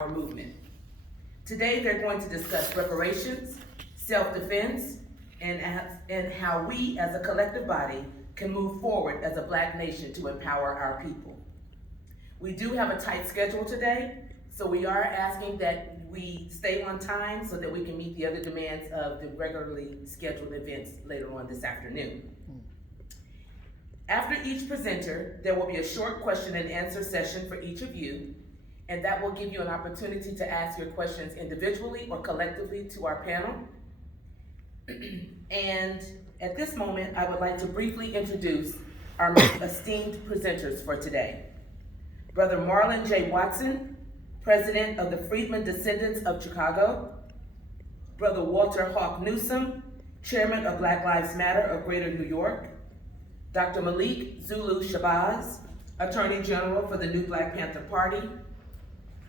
our movement. Today they're going to discuss reparations, self-defense, and how we as a collective body can move forward as a Black nation to empower our people. We do have a tight schedule today, so we are asking that we stay on time so that we can meet the other demands of the regularly scheduled events later on this afternoon. After each presenter, there will be a short question and answer session for each of you, and that will give you an opportunity to ask your questions individually or collectively to our panel. And at this moment, I would like to briefly introduce our most esteemed presenters for today. Brother Marlon J. Watson, President of the Freedmen Descendants of Chicago. Brother Walter Hawk Newsom, Chairman of Black Lives Matter of Greater New York. Dr. Malik Zulu Shabazz, Attorney General for the New Black Panther Party.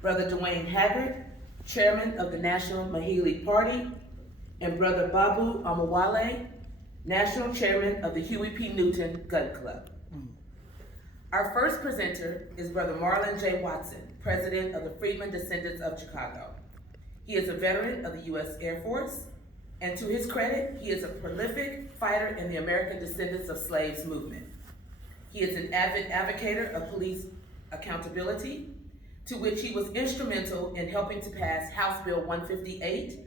Brother Dwayne Haggard, Chairman of the National Mahili Party. And Brother Babu Amawale, National Chairman of the Huey P. Newton Gun Club. Our first presenter is Brother Marlon J. Watson, President of the Freedmen Descendants of Chicago. He is a veteran of the U.S. Air Force, and to his credit, he is a prolific fighter in the American Descendants of Slaves movement. He is an avid advocate of police accountability, to which he was instrumental in helping to pass House Bill 158,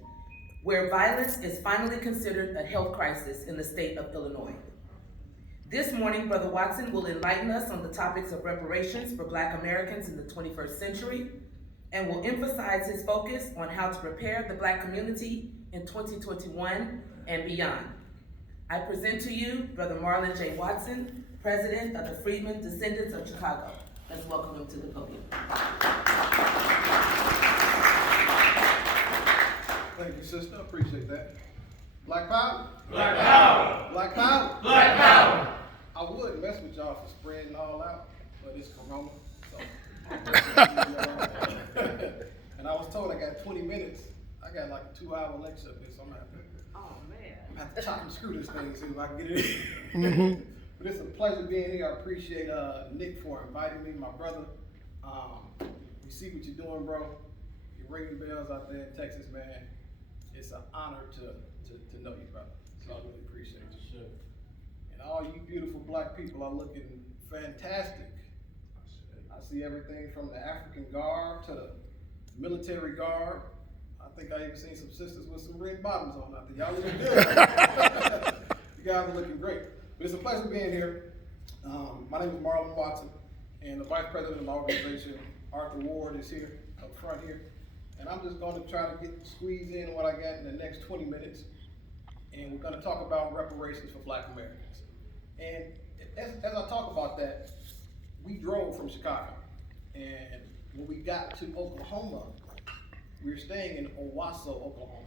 where violence is finally considered a health crisis in the state of Illinois. This morning, Brother Watson will enlighten us on the topics of reparations for Black Americans in the 21st century, and will emphasize his focus on how to prepare the Black community in 2021 and beyond. I present to you Brother Marlon J. Watson, President of the Freedmen Descendants of Chicago. Let's welcome him to the podium. Thank you, sister. I appreciate that. Black power? Black power! Black power? Black power! I would mess with y'all for spreading all out, but it's Corona, so. And I was told I got 20 minutes. I got like a 2-hour lecture up here, so I'm gonna have to chop and screw this thing and see if I can get it in. But it's a pleasure being here. I appreciate Nick for inviting me, my brother. We see what you're doing, bro. You're ringing bells out there in Texas, man. It's an honor to know you, brother. So I really appreciate you. Sure. And all you beautiful Black people are looking fantastic. I see everything from the African garb to the military garb. I think I even seen some sisters with some red bottoms on out there. Y'all looking good. You guys are looking great. But it's a pleasure being here. My name is Marlon Watson, and the Vice President of the organization, Arthur Ward, is here up front here. And I'm just going to try to squeeze in what I got in the next 20 minutes. And we're going to talk about reparations for Black Americans. And as I talk about that, we drove from Chicago. And when we got to Oklahoma, we were staying in Owasso, Oklahoma.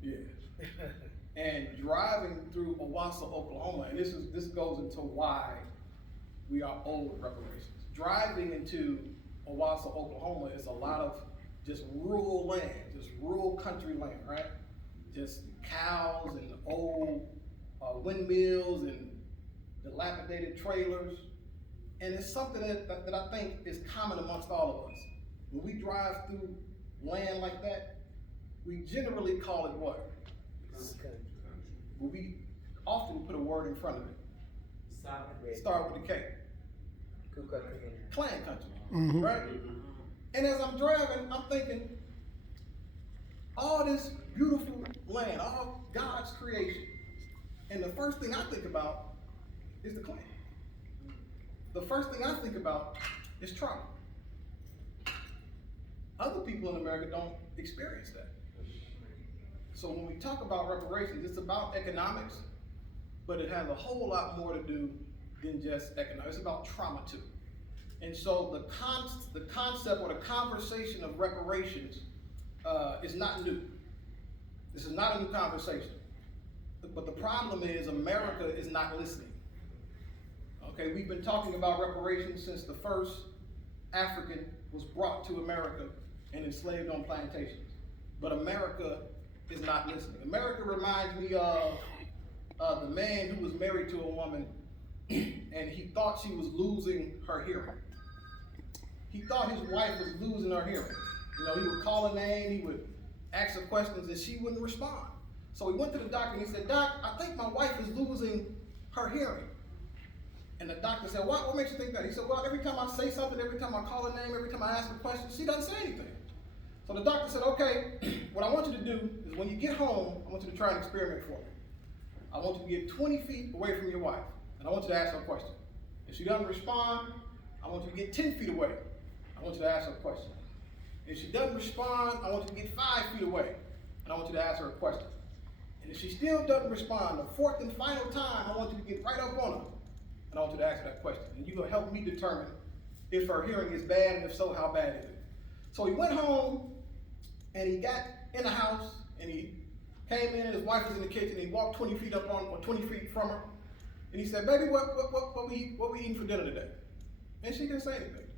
Yeah. And driving through Owasso, Oklahoma, and this goes into why we are owed reparations. Driving into Owasso, Oklahoma is a lot of just rural land, just rural country land, right? Just cows and old windmills and dilapidated trailers. And it's something that I think is common amongst all of us. When we drive through land like that, we generally call it what? We often put a word in front of it. Start with a K. Clan country, right? And as I'm driving, I'm thinking, all this beautiful land, all God's creation, and the first thing I think about is the Klan. The first thing I think about is trauma. Other people in America don't experience that. So when we talk about reparations, it's about economics, but it has a whole lot more to do than just economics. It's about trauma too. And so the concept or the conversation of reparations is not new. This is not a new conversation. But the problem is America is not listening. Okay, we've been talking about reparations since the first African was brought to America and enslaved on plantations. But America is not listening. America reminds me of the man who was married to a woman and he thought she was losing her hearing. he thought his wife was losing her hearing. You know, he would call her name, he would ask her questions, and she wouldn't respond. So he went to the doctor and he said, "Doc, I think my wife is losing her hearing." And the doctor said, what makes you think that? He said, "Well, every time I say something, every time I call her name, every time I ask her questions, she doesn't say anything." So the doctor said, "Okay, what I want you to do is when you get home, I want you to try an experiment for me. I want you to get 20 feet away from your wife, and I want you to ask her a question. If she doesn't respond, I want you to get 10 feet away. I want you to ask her a question. If she doesn't respond, I want you to get 5 feet away, and I want you to ask her a question. And if she still doesn't respond, the fourth and final time, I want you to get right up on her, and I want you to ask her that question. And you're going to help me determine if her hearing is bad, and if so, how bad is it?" So he went home, and he got in the house, and he came in, and his wife was in the kitchen, and he walked 20 feet up on, or 20 feet from her, and he said, "Baby, what we eating for dinner today?" And she didn't say anything.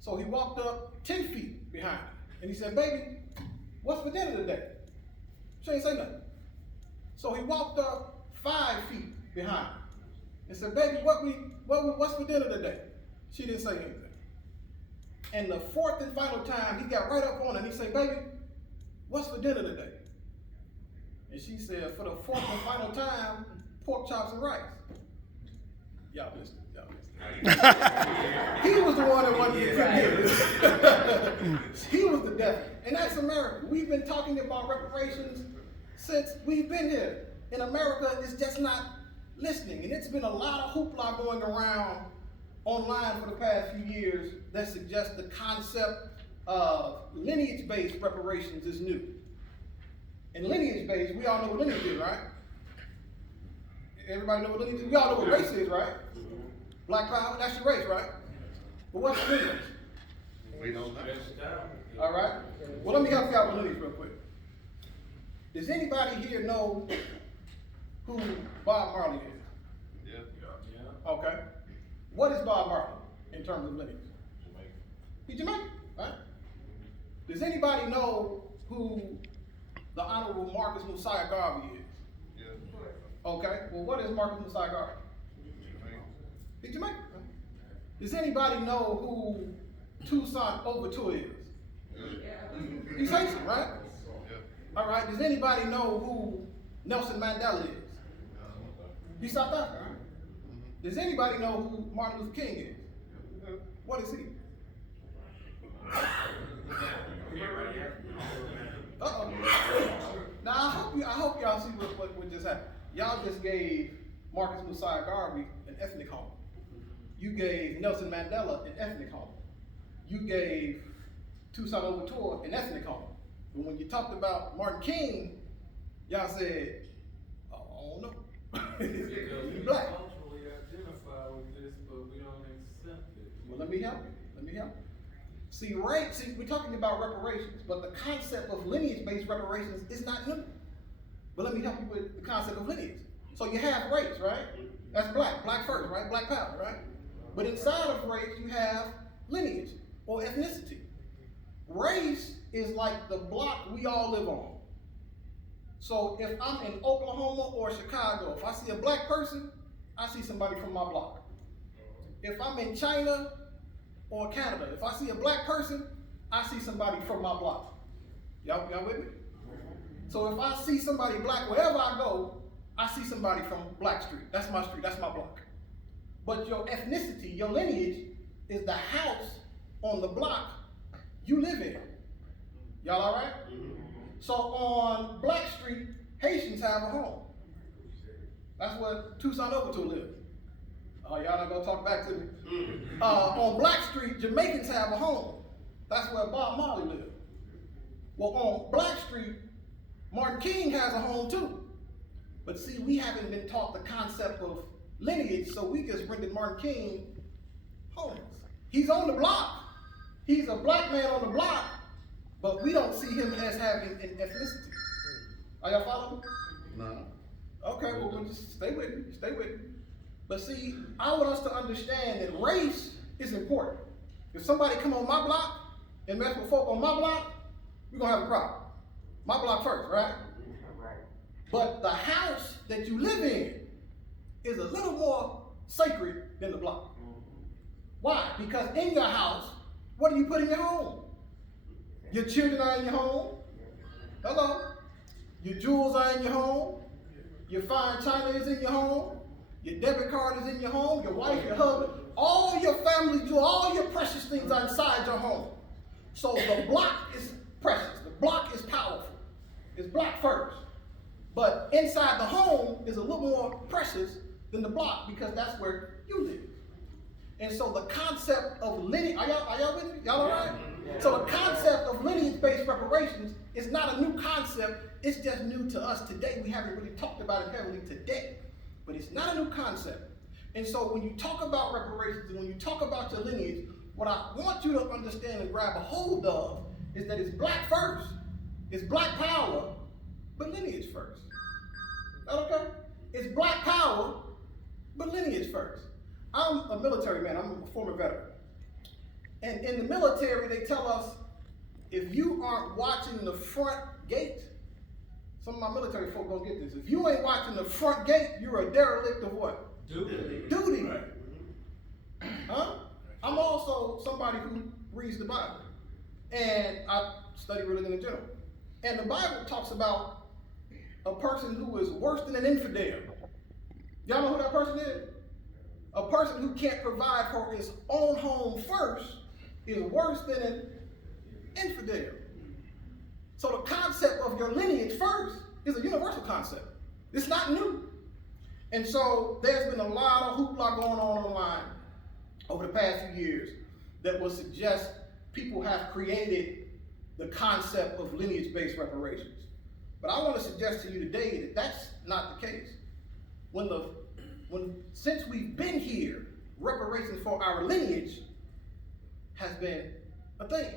So he walked up 10 feet behind her, and he said, "Baby, what's for dinner today?" She ain't say nothing. So he walked up 5 feet behind her and said, "Baby, what's for dinner today?" She didn't say anything. And the fourth and final time, he got right up on her and he said, "Baby, what's for dinner today?" And she said, for the fourth and final time, pork chops and rice. Y'all listening. He was the one that wanted to hear. He was the devil. And that's America. We've been talking about reparations since we've been here. And America is just not listening. And it's been a lot of hoopla going around online for the past few years that suggests the concept of lineage-based reparations is new. And lineage-based, we all know what lineage is, right? Everybody know what lineage is? We all know what race is, right? Black power, that's your race, right? But what's lineage? We don't know. All right? Well, let me help you out with lineage real quick. Does anybody here know who Bob Marley is? Yeah. Okay. What is Bob Marley in terms of lineage? Jamaican. He's Jamaican, right? Does anybody know who the Honorable Marcus Mosiah Garvey is? Yeah. Okay. Well, what is Marcus Mosiah Garvey? Jamaican. He's Jamaican. Does anybody know who Tulsa Overture is? Yeah. He's Haitian, right? Yeah. All right. Does anybody know who Nelson Mandela is? He's South African, right? Does anybody know who Martin Luther King is? What is he? Uh-oh. Now I hope y'all see what just happened. Y'all just gave Marcus Mosiah Garvey an ethnic home. You gave Nelson Mandela an ethnic home. You gave Toussaint Louverture an ethnic home. But when you talked about Martin King, y'all said, "Oh, I don't know." You black. Culturally identify with this, but we don't accept it. Well, let me help you. See, we're talking about reparations, but the concept of lineage-based reparations is not new. But let me help you with the concept of lineage. So you have race, right? That's black first, right? Black power, right? But inside of race, you have lineage or ethnicity. Race is like the block we all live on. So if I'm in Oklahoma or Chicago, if I see a black person, I see somebody from my block. If I'm in China or Canada, if I see a black person, I see somebody from my block. Y'all with me? So if I see somebody black wherever I go, I see somebody from Black Street. That's my street, that's my block. But your ethnicity, your lineage, is the house on the block you live in. Y'all all right? So on Black Street, Haitians have a home. That's where Toussaint Louverture lives. Oh, y'all not gonna talk back to me. On Black Street, Jamaicans have a home. That's where Bob Marley lived. Well, on Black Street, Martin King has a home too. But see, we haven't been taught the concept of lineage, so we just rendered Martin King homeless. He's on the block. He's a black man on the block, but we don't see him as having an ethnicity. Are y'all following me? No. Okay, well, we'll just stay with me. But see, I want us to understand that race is important. If somebody come on my block and mess with folk on my block, we're gonna have a problem. My block first, right? But the house that you live in is a little more sacred than the block. Why? Because in your house, what do you put in your home? Your children are in your home. Hello? Your jewels are in your home. Your fine china is in your home. Your debit card is in your home. Your wife, your husband, all your family jewels, all your precious things are inside your home. So the block is precious. The block is powerful. It's block first. But inside the home is a little more precious than the block because that's where you live. And so the concept of lineage, are y'all with me? Y'all all right? Yeah. So the concept of lineage-based reparations is not a new concept. It's just new to us today. We haven't really talked about it heavily today. But it's not a new concept. And so when you talk about reparations and when you talk about your lineage, what I want you to understand and grab a hold of is that it's black first. It's black power, but lineage first. Is that okay? It's black power, but lineage first. I'm a military man. I'm a former veteran. And in the military, they tell us, if you aren't watching the front gate, some of my military folk don't get this. If you ain't watching the front gate, you're a derelict of what? Duty. Right. Huh? I'm also somebody who reads the Bible. And I study religion in general. And the Bible talks about a person who is worse than an infidel. Y'all know who that person is? A person who can't provide for his own home first is worse than an infidel. So the concept of your lineage first is a universal concept. It's not new. And so there's been a lot of hoopla going on online over the past few years that will suggest people have created the concept of lineage-based reparations. But I want to suggest to you today that that's not the case. Since we've been here, reparations for our lineage has been a thing.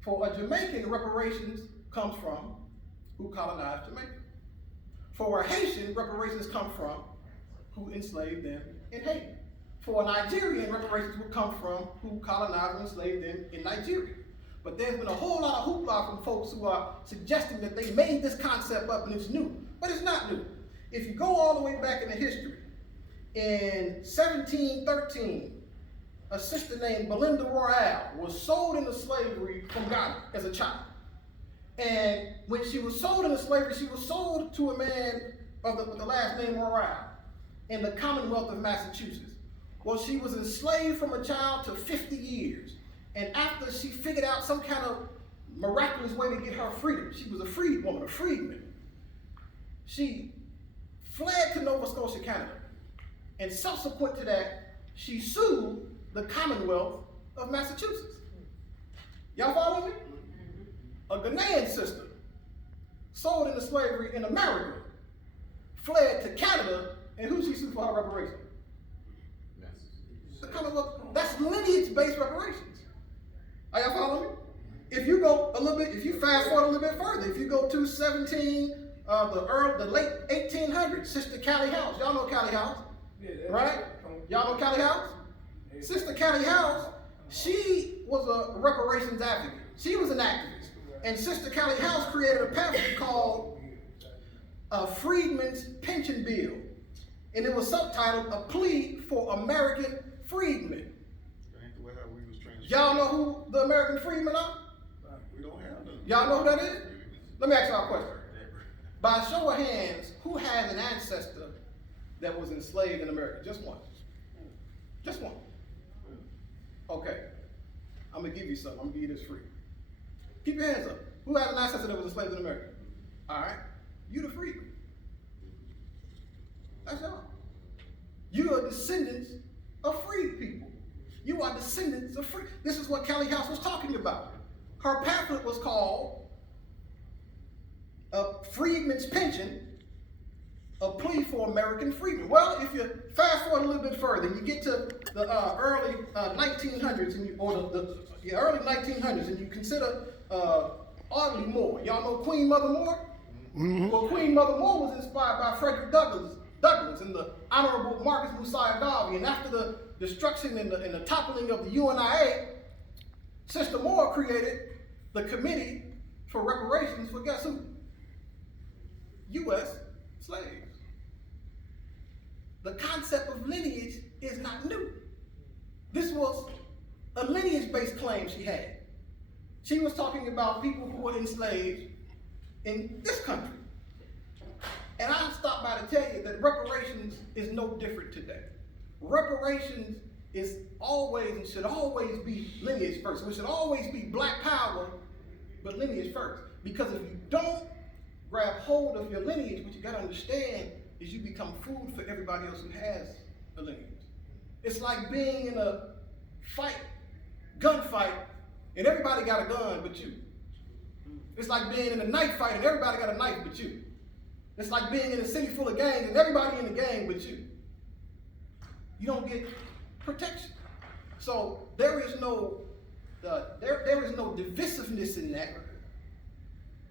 For a Jamaican, reparations comes from who colonized Jamaica. For a Haitian, reparations come from who enslaved them in Haiti. For a Nigerian, reparations would come from who colonized and enslaved them in Nigeria. But there's been a whole lot of hoopla from folks who are suggesting that they made this concept up and it's new. But it's not new. If you go all the way back into history, in 1713, a sister named Belinda Royale was sold into slavery from Ghana as a child. And when she was sold into slavery, she was sold to a man with the last name Royale in the Commonwealth of Massachusetts. Well, she was enslaved from a child to 50 years. And after she figured out some kind of miraculous way to get her freedom, she was a freed woman, a freedman. She fled to Nova Scotia, Canada. And subsequent to that, she sued the Commonwealth of Massachusetts. Y'all follow me? A Ghanaian sister sold into slavery in America, fled to Canada, and who she sued for her reparation? The Commonwealth. That's lineage-based reparations. Are y'all following me? If you go a little bit, if you fast forward a little bit further, if you go to the late 1800s, Sister Callie House. Y'all know Callie House, right? Y'all know Callie House? Sister Callie House, she was a reparations advocate. She was an activist. And Sister Callie House created a pamphlet called Freedmen's Pension Bill. And it was subtitled A Plea for American Freedmen. Y'all know who the American freedmen are? We don't have them. Y'all know who that is? Let me ask y'all a question. By a show of hands, who has an ancestor that was enslaved in America? Just one. Just one. Okay. I'm going to give you something. I'm going to give you this free. Keep your hands up. Who has an ancestor that was enslaved in America? All right. You the freedman. That's y'all. You are descendants of freed people. You are descendants of free. This is what Callie House was talking about. Her pamphlet was called A Freedman's Pension, A Plea for American Freedmen. Well, if you fast forward a little bit further, you get to the early 1900s, the early 1900s, and you consider Audley Moore. Y'all know Queen Mother Moore? Mm-hmm. Well, Queen Mother Moore was inspired by Frederick Douglass and the Honorable Marcus Mosiah Garvey. And after the destruction and the toppling of the UNIA, Sister Moore created the Committee for Reparations for guess who? U.S. slaves. The concept of lineage is not new. This was a lineage-based claim she had. She was talking about people who were enslaved in this country. And I stopped by to tell you that reparations is no different today. Reparations is always and should always be lineage first. It should always be black power, but lineage first. Because if you don't grab hold of your lineage, what you gotta understand is you become food for everybody else who has a lineage. It's like being in a fight, gunfight, and everybody got a gun but you. It's like being in a knife fight and everybody got a knife but you. It's like being in a city full of gangs and everybody in the gang but you. You don't get protection. So there is no divisiveness in that.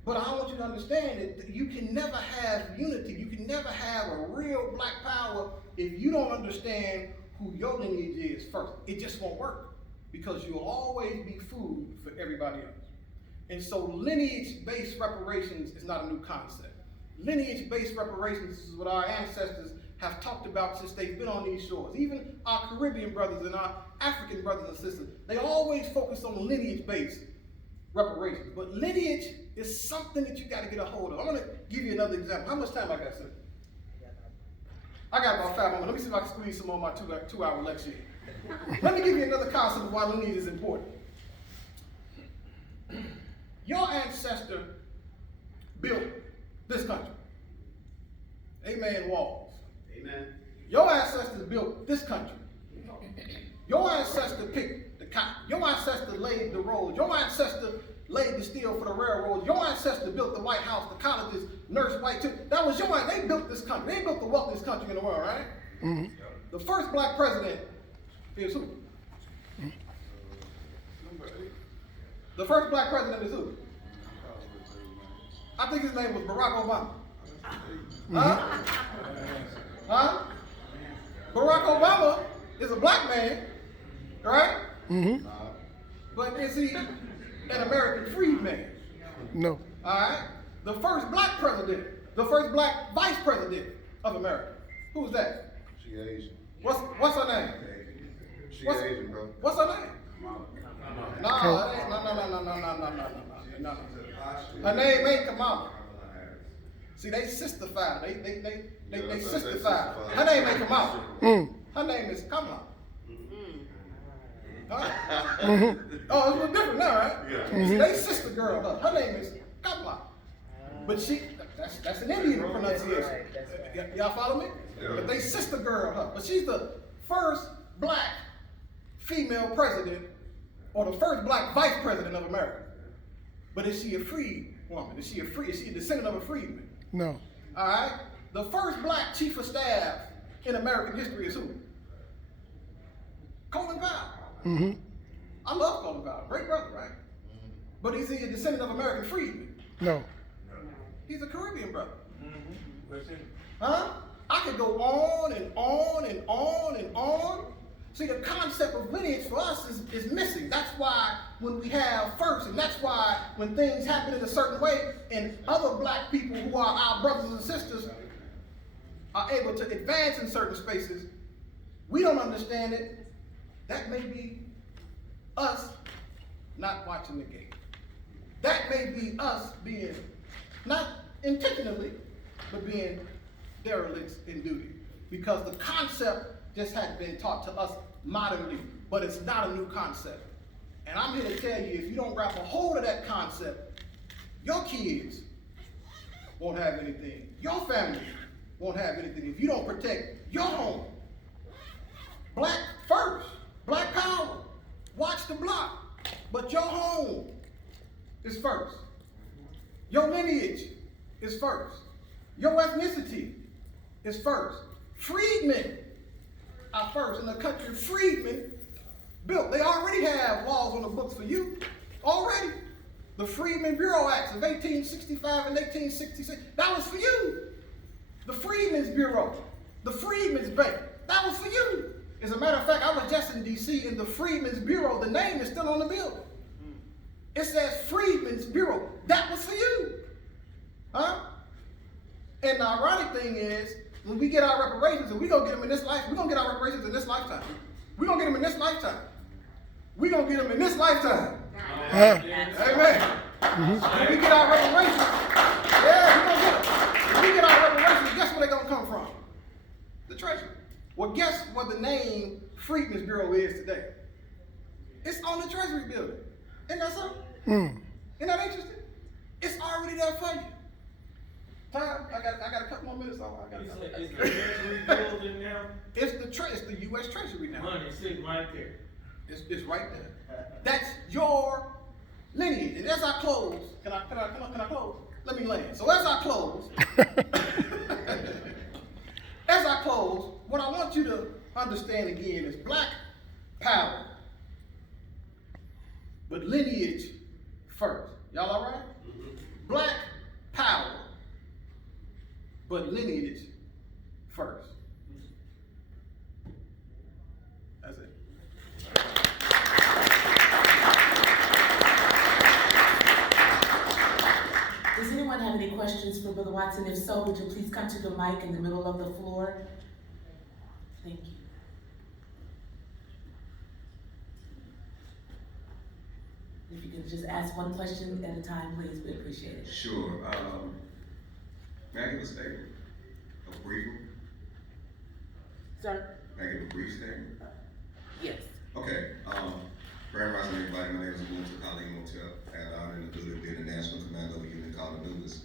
But I want you to understand that you can never have unity. You can never have a real black power if you don't understand who your lineage is first. It just won't work because you'll always be food for everybody else. And so lineage-based reparations is not a new concept. Lineage-based reparations is what our ancestors have talked about since they've been on these shores. Even our Caribbean brothers and our African brothers and sisters, they always focus on lineage-based reparations. But lineage is something that you got to get a hold of. I'm going to give you another example. How much time I got, sir? I got about 5 moments. Let me see if I can squeeze some on my two-hour lecture. Let me give you another concept of why lineage is important. Your ancestor built this country. Amen, walls. Amen. Your ancestors built this country. Your ancestor picked the cotton. Your ancestor laid the roads. Your ancestor laid the steel for the railroads. Your ancestor built the White House, the colleges, nursed white too. That was your ancestor. They built this country. They built the wealthiest country in the world, right? Mm-hmm. The first black president is who? The first black president is who? I think his name was Barack Obama. Huh? Huh? Barack Obama is a black man, right? Mm-hmm. But is he an American freedman? No. All right. The first black president, the first black vice president of America. Who's that? She Asian. What's her name? She Asian, bro. What's her name? No. Her name ain't Kamala. See, they sistified. They sistified. Her name ain't Kamala. Her name is Kamala. Huh? Oh, it's a little different now, right? Yeah. See, they sister girl her. Her name is Kamala. But that's an Indian pronunciation. Y'all follow me? Yeah. But they sister girl her. But she's the first black female president or the first black vice president of America. But is she a free woman? Is she a descendant of a freedman? No. All right. The first black chief of staff in American history is who? Colin Powell. Mm-hmm. I love Colin Powell. Great brother, right? But is he a descendant of American freedmen? No. He's a Caribbean brother. Mm-hmm. Huh? I could go on and on and on and on. See, the concept of lineage for us is missing. That's why when we have first, and that's why when things happen in a certain way, and other black people who are our brothers and sisters are able to advance in certain spaces, we don't understand it. That may be us not watching the game. That may be us being, not intentionally, but being derelicts in duty. Because the concept just hadn't been taught to us modernly, but it's not a new concept. And I'm here to tell you, if you don't grab a hold of that concept, your kids won't have anything. Your family won't have anything if you don't protect your home. Black first, black power, watch the block. But your home is first. Your lineage is first. Your ethnicity is first. Freedmen are first. In the country, freedmen built. They already have laws on the books for you. Already. The Freedmen Bureau Acts of 1865 and 1866. That was for you. The Freedmen's Bureau. The Freedmen's Bank. That was for you. As a matter of fact, I was just in D.C. in the Freedmen's Bureau. The name is still on the building. It says Freedmen's Bureau. That was for you. Huh? And the ironic thing is, when we get our reparations, and we're going to get them in this life, we're going to get our reparations in this lifetime. We're gonna get them in this lifetime. We're gonna get them in this lifetime. Amen. Amen. When we get our reparations, yeah, we're gonna get them. When we get our reparations, guess where they're gonna come from? The treasury. Well, guess what the name Freedmen's Bureau is today? It's on the Treasury building. Isn't that something? Isn't that interesting? It's already there for you. Time, I got a couple more minutes on. It's the Treasury building now. It's the U.S. Treasury now. Money sitting right there. It's right there. That's your lineage. And as I close, can I close? Let me land. So as I close, what I want you to understand again is black power, but lineage first. Y'all all right? Black power, but lineage first. That's it. Does anyone have any questions for Brother Watson? If so, would you please come to the mic in the middle of the floor? Thank you. If you could just ask one question at a time, please, we appreciate it. Sure. May I give a statement? A brief one? Sir? May I give a brief statement? Yes. Okay. Grand Rising, everybody. My name is Tulsa, Motel, and I'm in the duty of being the National Commander of a unit called the Nugas.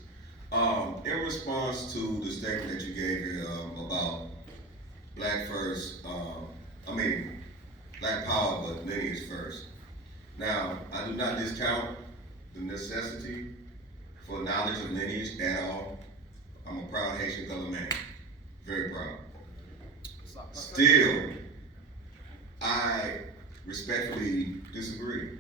In response to the statement that you gave here about black first, black power, but lineage first. Now, I do not discount the necessity for knowledge of lineage at all. I'm a proud Haitian colored man, very proud. Still, I respectfully disagree.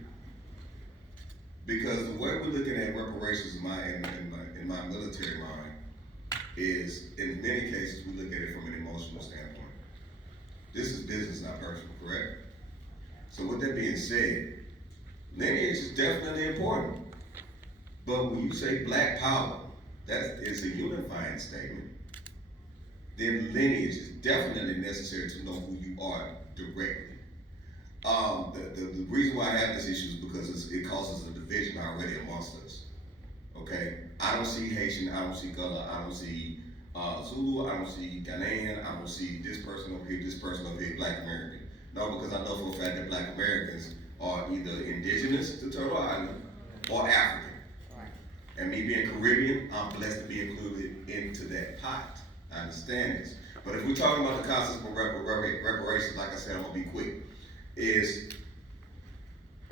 Because the way we're looking at reparations in my military mind is, in many cases, we look at it from an emotional standpoint. This is business, not personal, correct? So with that being said, lineage is definitely important. But when you say black power, that is a unifying statement. Then lineage is definitely necessary to know who you are directly. The reason why I have this issue is because it causes a division already amongst us. Okay? I don't see Haitian, I don't see color, I don't see Zulu, I don't see Ghanaian, I don't see this person over here, Black American. No, because I know for a fact that Black Americans are either indigenous to Turtle Island or African. Right. And me being Caribbean, I'm blessed to be included into that pot. I understand this. But if we're talking about the concept of reparations, like I said, I'm gonna be quick, is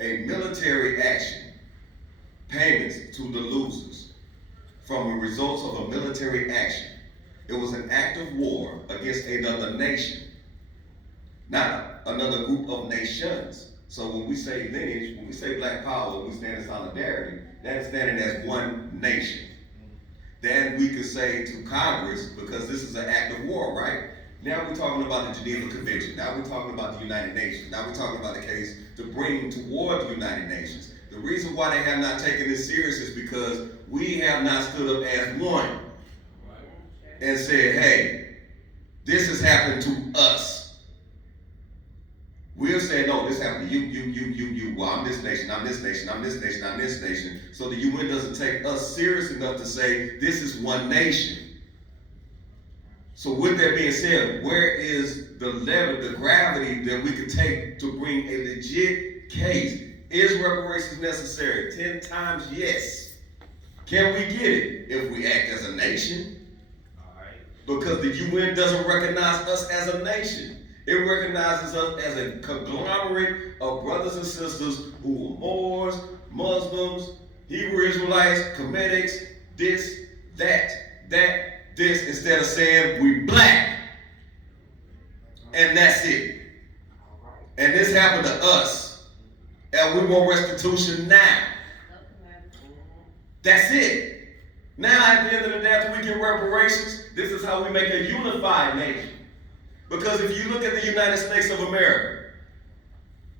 a military action, payments to the losers from the results of a military action. It was an act of war against another nation, not another group of nations. So when we say lineage, when we say black power, when we stand in solidarity, that's standing as one nation. Then we could say to Congress, because this is an act of war, right? Now we're talking about the Geneva Convention. Now we're talking about the United Nations. Now we're talking about the case to bring toward the United Nations. The reason why they have not taken this serious is because we have not stood up as one and said, hey, this has happened to us. We'll say, no, this happened to you. Well, I'm this nation, I'm this nation, I'm this nation, I'm this nation. So the UN doesn't take us serious enough to say, this is one nation. So with that being said, where is the level, the gravity that we could take to bring a legit case? Is reparations necessary? 10 times yes. Can we get it if we act as a nation? All right. Because the UN doesn't recognize us as a nation. It recognizes us as a conglomerate of brothers and sisters who are Moors, Muslims, Hebrew Israelites, Comedics, this, that, this, instead of saying we black. And that's it. And this happened to us. And we want restitution now. That's it. Now at the end of the day, after we get reparations, this is how we make a unified nation. Because if you look at the United States of America,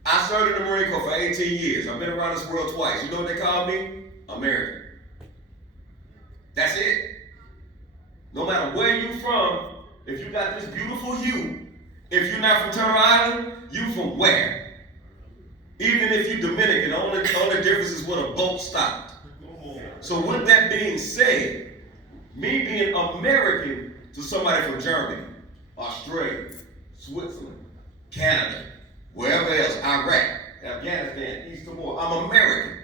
I served in the Marine Corps for 18 years. I've been around this world twice. You know what they call me? American. That's it. No matter where you're from, if you got this beautiful hue If you're not from Turtle Island, you from where? Even if you're Dominican, only difference is where the boat stopped. So with that being said, me being American to somebody from Germany, Australia, Switzerland, Canada, wherever else, Iraq, Afghanistan, East Timor, I'm American.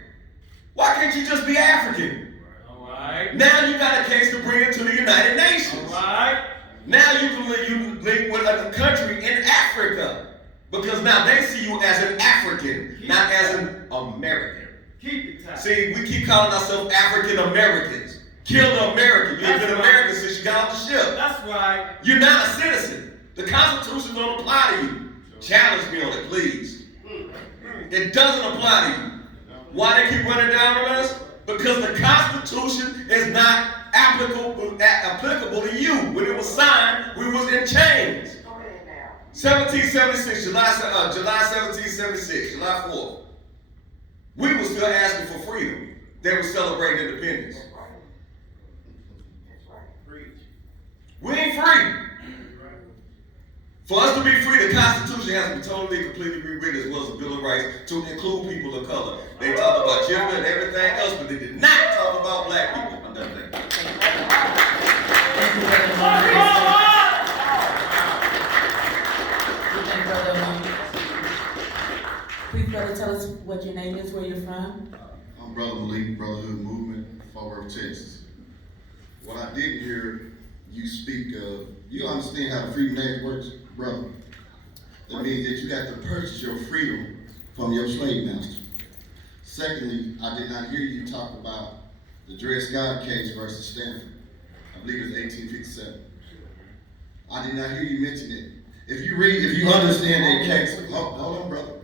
Why can't you just be African? All right. Now you got a case to bring it to the United Nations. All right. Now you can link with a country in Africa. Because now they see you as an African, not as an American. Keep it tight. See, we keep calling ourselves African Americans. Kill the American. You've been American since you got off the ship. That's right. You're not a citizen. The Constitution don't apply to you. Challenge me on it, please. It doesn't apply to you. Why they keep running down on us? Because the Constitution is not applicable to you. When it was signed, we was in chains. 1776, July 1776, July 4th. We were still asking for freedom. They were celebrating independence. We ain't free. For us to be free, the Constitution has to be totally, completely rewritten, as well as the Bill of Rights, to include people of color. They talked about gender and everything else, but they did not talk about black people. I'm done there. Thank you very much. Please, brother, tell us what your name is, where you're from. I'm Brother Malik, Brotherhood Movement, Fort Worth, Texas. What I didn't hear you speak of, you understand how the Freedom Act works, brother? That means that you have to purchase your freedom from your slave master. Secondly, I did not hear you talk about the Dred Scott case versus Stanford. I believe it was 1857. I did not hear you mention it. If you understand that case, hold on, brother.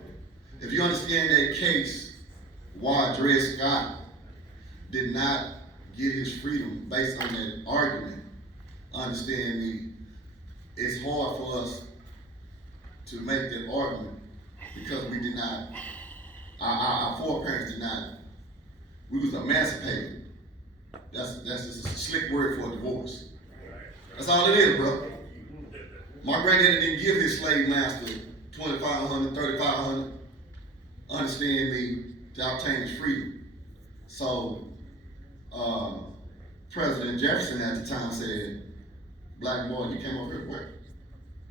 If you understand that case, why Dred Scott did not get his freedom based on that argument, understand me, it's hard for us to make that argument because we did not, our foreparents did not, we was emancipated. That's just a slick word for a divorce. That's all it is, bro. My granddaddy didn't give his slave master $2,500, $3,500, understand me, to obtain his freedom. So, President Jefferson at the time said, black boy, you came over here to work.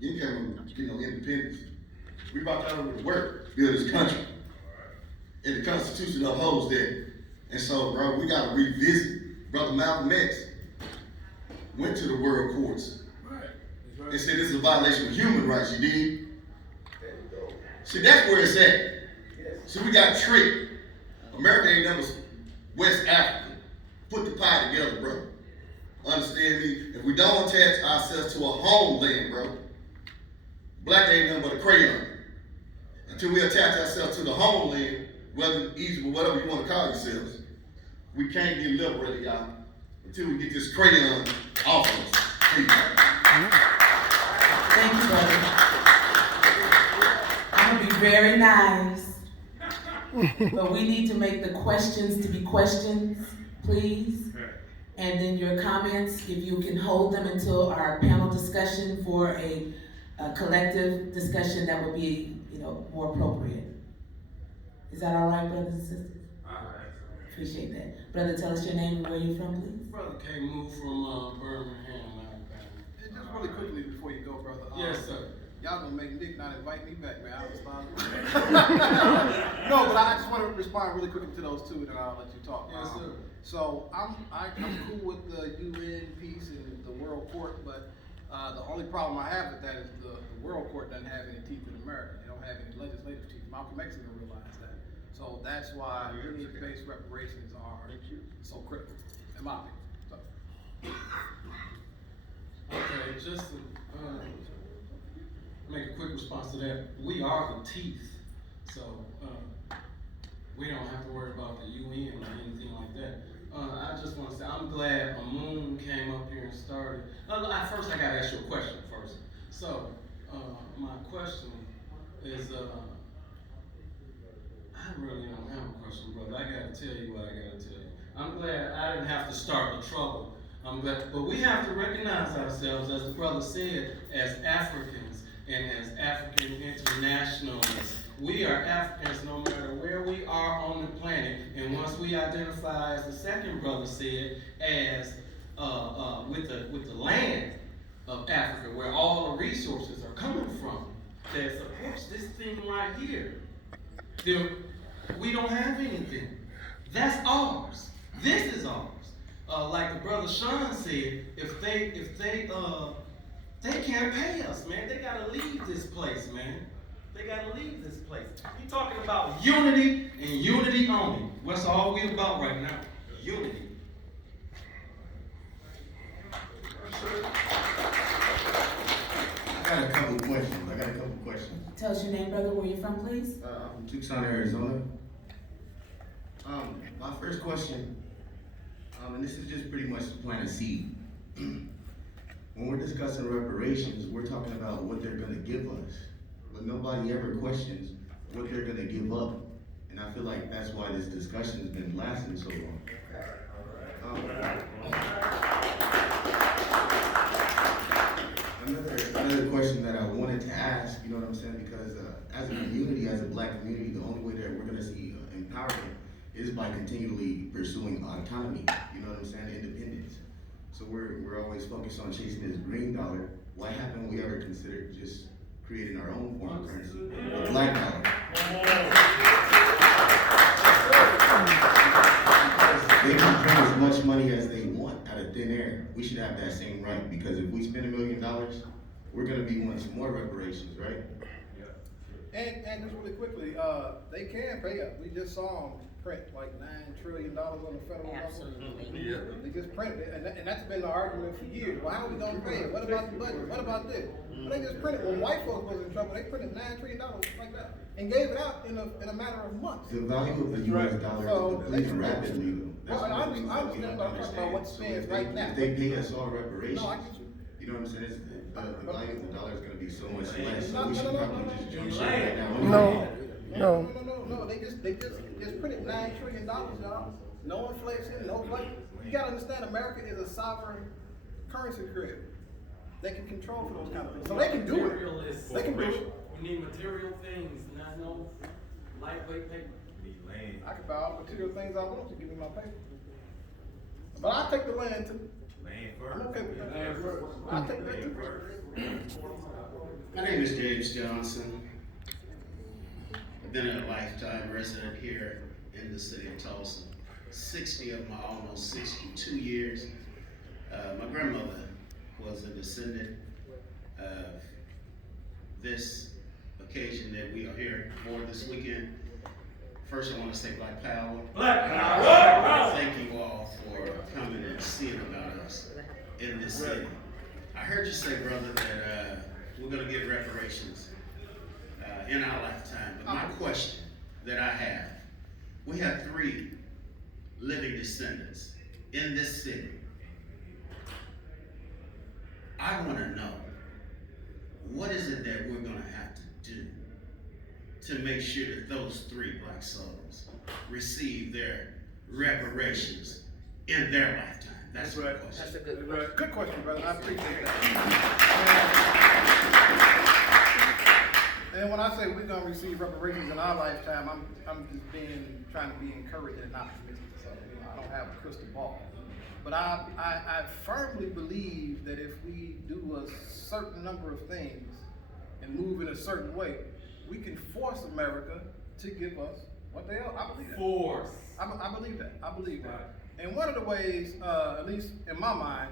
You came over to get no independence. We about to over to work, build this country. And the Constitution upholds that. And so, bro, we gotta revisit. Brother Malcolm X went to the world courts and said this is a violation of human rights, you dig? See, that's where it's at. See, we got tricked. America ain't never West Africa. Put the pie together, bro. Understand me? If we don't attach ourselves to a homeland, bro, black ain't nothing but a crayon. Until we attach ourselves to the homeland, whether Egypt or whatever you want to call yourselves, we can't get liberated, y'all, until we get this crayon off of us. Please. Thank you, brother. I'm gonna be very nice, but we need to make the questions to be questions, please. And then your comments, if you can hold them until our panel discussion for a collective discussion, that would be, more appropriate. Is that all right, brothers and sisters? All right. Appreciate that. Brother, tell us your name and where you're from, please. Brother came moved from Birmingham. And just really quickly before you go, brother. Yes, sir. Y'all gonna make Nick not invite me back, man. I was No, but I just want to respond really quickly to those two, and then I'll let you talk. Yes, sir. So I'm cool with the UN piece and the World Court, but the only problem I have with that is the World Court doesn't have any teeth in America. They don't have any legislative teeth. Malcolm X even realized that. So that's why lineage-based reparations are so critical, in my opinion. So. Okay, just to make a quick response to that, we are the teeth, so we don't have to worry about the UN or anything like that. I just want to say, I'm glad Amun came up here and started. First, I gotta ask you a question first. So, my question is, I really don't have a question, brother. I gotta tell you what I gotta tell you. I'm glad I didn't have to start the trouble. I'm glad, but we have to recognize ourselves, as the brother said, as Africans, and as African internationalists, we are Africans no matter where we are on the planet. And once we identify, as the second brother said, as with the land of Africa, where all the resources are coming from, that supports this thing right here, then we don't have anything. That's ours. This is ours. Like the brother Sean said, if they can't pay us, man. They gotta leave this place, man. They gotta leave this place. You talking about unity and unity only. What's all we about right now? Unity. I got a couple questions. Tell us your name, brother, where you're from, please. I'm from Tucson, Arizona. My first question, and this is just pretty much to plant a seed. When we're discussing reparations, we're talking about what they're gonna give us, but nobody ever questions what they're gonna give up. And I feel like that's why this discussion has been lasting so long. Another question that I wanted to ask, you know what I'm saying, because as a community, as a black community, the only way that we're gonna see empowerment is by continually pursuing autonomy, you know what I'm saying, independence. So we're always focused on chasing this green dollar. Why haven't we ever considered just creating our own form of currency, the black dollar? They can print as much money as they want out of thin air. We should have that same right, because if we spend $1 million, we're gonna be wanting some more reparations, right? And just really quickly, they can pay us. We just saw them print like $9 trillion on the federal level. Absolutely. Yeah. They just printed it, and that's been the argument for years. Well, how are we gonna pay it? What about the budget? What about this? Well, they just printed. When white folks was in trouble, they printed $9 trillion like that and gave it out in a matter of months. The value of the US dollar is depleting rapidly, though. Well, I understand, but I'm talking about what stands right now. If they pay us all reparations, No, I get you. you know what I'm saying? The value of the dollar is gonna be so much less, No, so we should no, probably no, just no. jump ship right now. No. They just printed $9 trillion, y'all. No inflation, no budget. You gotta understand, America is a sovereign currency creator. They can control for those kind of things. So they can do it. They can do it. We need material things, not no lightweight paper. I can buy all the material things I want to give me my paper. But I'll take the land too. I'm okay with that. I'll take that too. My name is James Johnson. I've been a lifetime resident here in the city of Tulsa. 60 of my almost 62 years. My grandmother was a descendant of this occasion that we are here for this weekend. First, I want to say Black Power. Black Power! Thank you all for coming and seeing about us in this city. I heard you say, brother, that we're going to get reparations in our lifetime. But my question that I have, we have 3 living descendants in this city. I want to know, what is it that we're going to have to do to make sure that those 3 black souls receive their reparations in their lifetime? That's my question. That's a good question. Good question, brother. I appreciate that. And when I say we're gonna receive reparations in our lifetime, I'm just trying to be encouraging and optimistic. So I don't have a crystal ball. But I firmly believe that if we do a certain number of things and move in a certain way, we can force America to give us what they owe. I believe that. Force. I believe that. I believe that. And one of the ways, at least in my mind,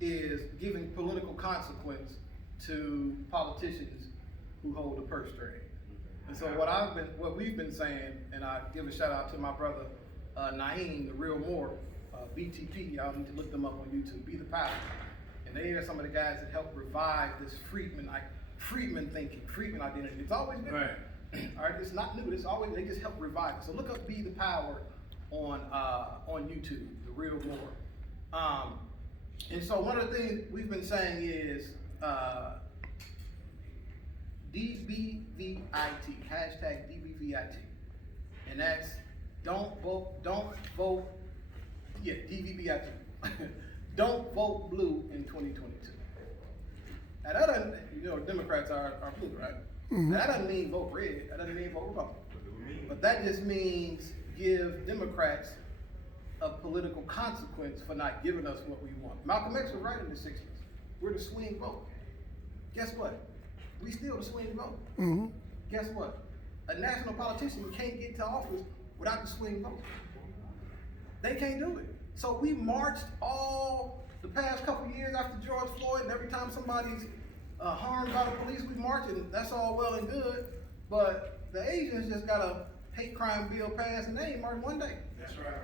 is giving political consequence to politicians who hold the purse string. And so what we've been saying, and I give a shout out to my brother Naeem, the Real Moore, BTP. Y'all need to look them up on YouTube. Be the Power. And they are some of the guys that helped revive this Freedman thinking, Freedman identity. It's always been Right. All right, it's not new. It's always, they just help revive it. So look up Be the Power on YouTube, the Real Moore. And so one of the things we've been saying is DBVIT, hashtag DBVIT. And that's don't vote, yeah, DBVIT. Don't vote blue in 2022. Now that doesn't, Democrats are blue, right? Now, that doesn't mean vote red, that doesn't mean vote Republican. But that just means give Democrats a political consequence for not giving us what we want. Malcolm X was right in the 60s. We're the swing vote. Guess what? We still the swing vote. Guess what? A national politician can't get to office without the swing vote. They can't do it. So we marched all the past couple years after George Floyd, and every time somebody's harmed by the police, we march, and that's all well and good. But the Asians just got a hate crime bill passed, and they ain't marched one day. That's right.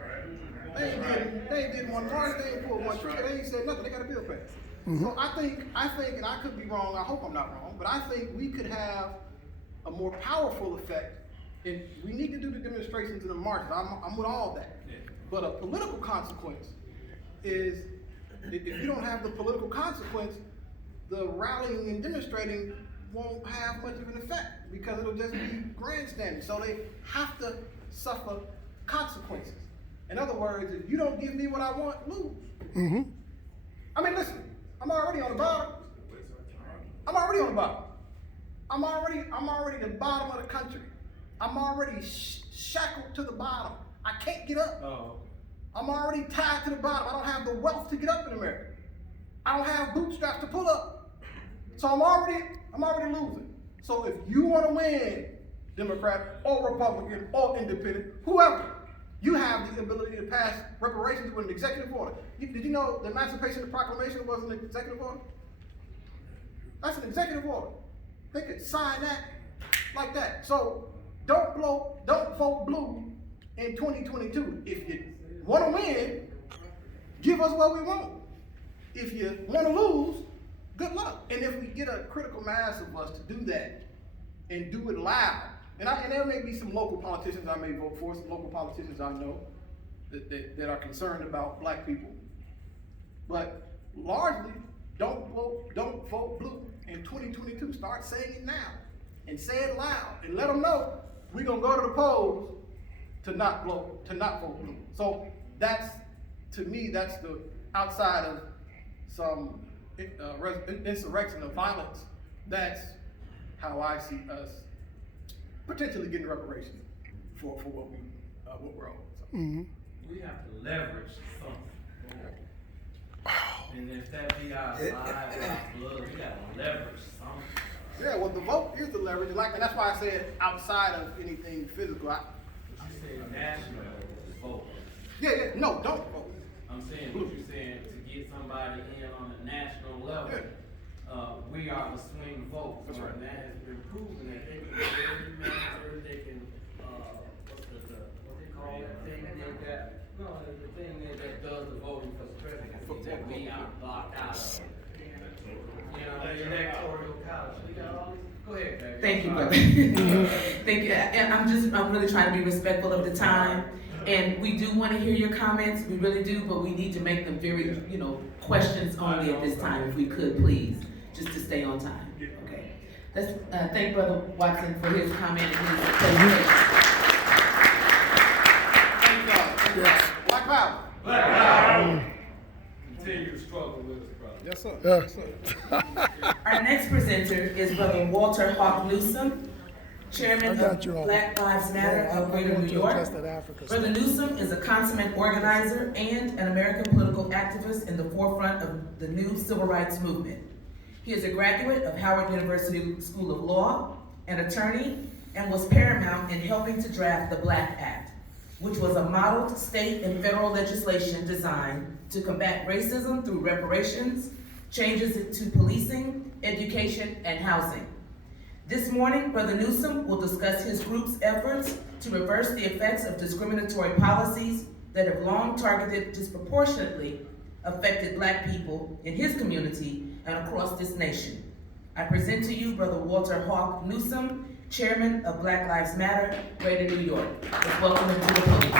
They ain't did one march, they ain't pulled one trigger, they ain't said nothing, they got a bill passed. So I think, and I could be wrong, I hope I'm not wrong, but I think we could have a more powerful effect. And we need to do the demonstrations and the marches, I'm with all that. But a political consequence is, if you don't have the political consequence, the rallying and demonstrating won't have much of an effect because it'll just be grandstanding. So they have to suffer consequences. In other words, if you don't give me what I want, lose. I mean, listen, I'm already on the bottom. I'm already the bottom of the country. I'm already shackled to the bottom. I can't get up. I'm already tied to the bottom. I don't have the wealth to get up in America. I don't have bootstraps to pull up. So I'm already losing. So if you want to win, Democrat or Republican or Independent, whoever, you have the ability to pass reparations with an executive order. Did you know the Emancipation Proclamation was an executive order? That's an executive order. They could sign that like that. So don't vote blue in 2022. If you want to win, give us what we want. If you want to lose, good luck. And if we get a critical mass of us to do that and do it loud, and there may be some local politicians I may vote for, some local politicians I know that are concerned about black people. But largely, don't vote blue in 2022. Start saying it now and say it loud and let them know we're gonna go to the polls to not vote blue. So to me, that's the outside of some insurrection of violence. That's how I see us potentially getting reparations for what we're owed. So. We have to leverage something. And if that be our lives, our blood, we gotta leverage something. Yeah, well, the vote is the leverage, and that's why I said outside of anything physical. You say national vote. Yeah, no, don't vote. I'm saying what you're saying to get somebody in on a national level. We are the swing vote. That's right. And that has been proven that they can get every manager, they can, what they call that thing they got? No, the thing that does the voting for the president, that we are blocked out of. You know, the electoral college. We got all these. Go ahead, baby. Thank you, brother. Thank you. And I'm really trying to be respectful of the time. And we do want to hear your comments, we really do, but we need to make them very, questions only at this time, if we could, please, just to stay on time. Okay. Let's thank Brother Watson for his comment and his presentation. Thank God. Yes. Black power. Black power. Continue to struggle with us, brother. Yes, sir. Yeah. Yes, sir. Our next presenter is Brother Walter Hawk Newsom, Chairman of Black Lives Matter of Greater New York. Brother Newsom is a consummate organizer and an American political activist in the forefront of the new civil rights movement. He is a graduate of Howard University School of Law, an attorney, and was paramount in helping to draft the Black Act, which was a modeled state and federal legislation designed to combat racism through reparations, changes to policing, education, and housing. This morning, Brother Newsom will discuss his group's efforts to reverse the effects of discriminatory policies that have long targeted disproportionately affected Black people in his community and across this nation. I present to you Brother Walter Hawk Newsom, Chairman of Black Lives Matter, Greater New York. Let's welcome him to the podium.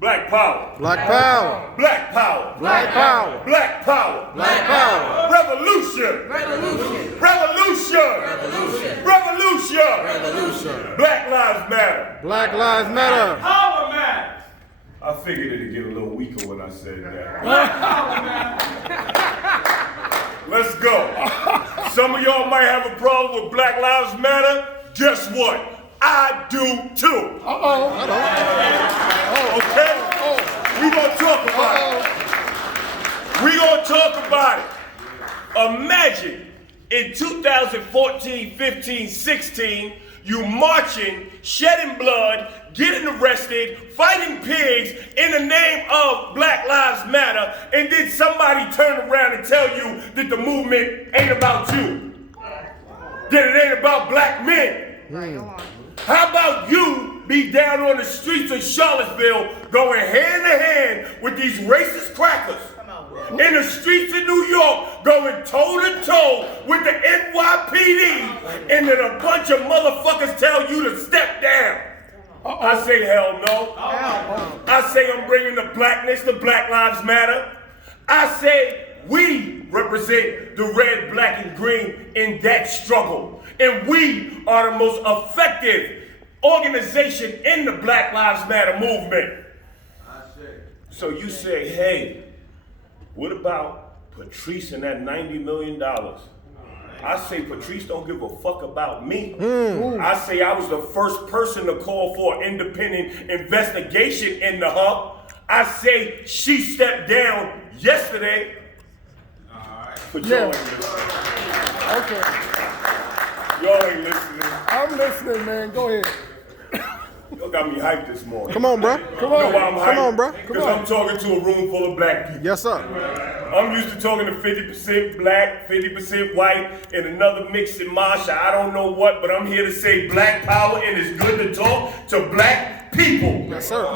Black power. Black power. Black power. Black power. Black power. Black power. Revolution. Revolution. Revolution. Revolution. Revolution. Revolution. sir. Black Lives Matter. Black Lives Matter. Power matters. I figured it'd get a little weaker when I said that. Let's go. Some of y'all might have a problem with Black Lives Matter. Guess what? I do too. Okay? We gonna talk about it. We gonna talk about it. Imagine in 2014, 15, 16, you marching, shedding blood, getting arrested, fighting pigs in the name of Black Lives Matter, and then somebody turn around and tell you that the movement ain't about you, that it ain't about black men. How about you be down on the streets of Charlottesville going hand to hand with these racist crackers? In the streets of New York, going toe to toe with the NYPD, and then a bunch of motherfuckers tell you to step down. I say hell no. I say I'm bringing the blackness to Black Lives Matter. I say we represent the red, black, and green in that struggle. And we are the most effective organization in the Black Lives Matter movement. So you say, hey, what about Patrice and that $90 million? I say Patrice don't give a fuck about me. I say I was the first person to call for an independent investigation in the hub. I say she stepped down yesterday. But y'all ain't listening. Okay. Y'all ain't listening. I'm listening, man. Go ahead. Y'all got me hyped this morning. Come on, bro. Come You know on. why I'm hyped? Come on, bro. Come Because on. I'm talking to a room full of black people. Yes, sir. I'm used to talking to 50% black, 50% white, and another mix in Masha. I don't know what, but I'm here to say black power, and it's good to talk to black people. Yes, sir.